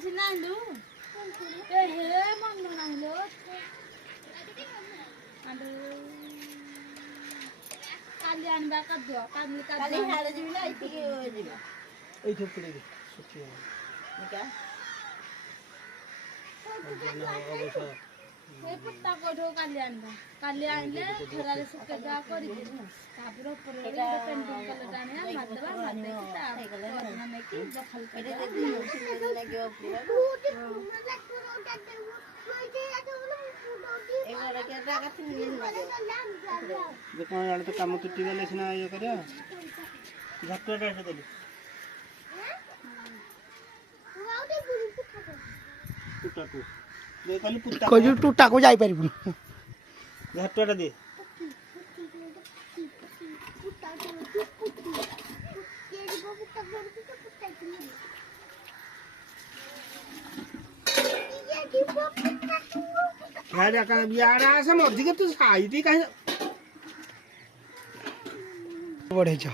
କିଛି ନାହିଁ ଲୋ ଏ ହେ ମନ ନାହିଁ ଲୋ କାଲି ଆଣିବା କାଦୁଅ କାଲି ହାଡେ ଯିବି ନା ଏଇଠିକି ଯିବି ଏଇଠି ପଡେଇବି ସୁଖିବ ନିକା ଏ ପୁଟା କୋଠୁ କାଲି ଆଣିବା କାଲି ଆଣିଲେ ଖରାରେ ଶୁକେଇଦବା କରିକି ତାପରେ ଉପରେ ଗୋଟେ ପେଣ୍ଟିଂ କଲର ଆଣିବା ମାରିଦେବା ମାରିଦେଇକି ତାପରେ ନେଇକି ଦଖଲ କରିବା କଣ ଆଡେ ତ କାମ ତୁଟି ଗଲେ ସିନା ଇଏ କରିବା ଝାଟୁଆଟା ଏଠି ଦେଲି ଟୁଟାକୁ ଖାଲି ପୁଟା କଜୁ ଟୁଟାକୁ ଯାଇପାରିବୁନି ଝାଟୁଆଟା ଦେ ଇଆଡ଼େ ଆସେ ମଝିକେ ତୁ ସାଇଟି କାହିଁ ବଢେଇଛ